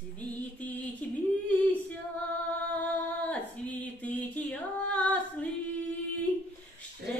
Світить місяць, світить ясний, ще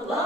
love.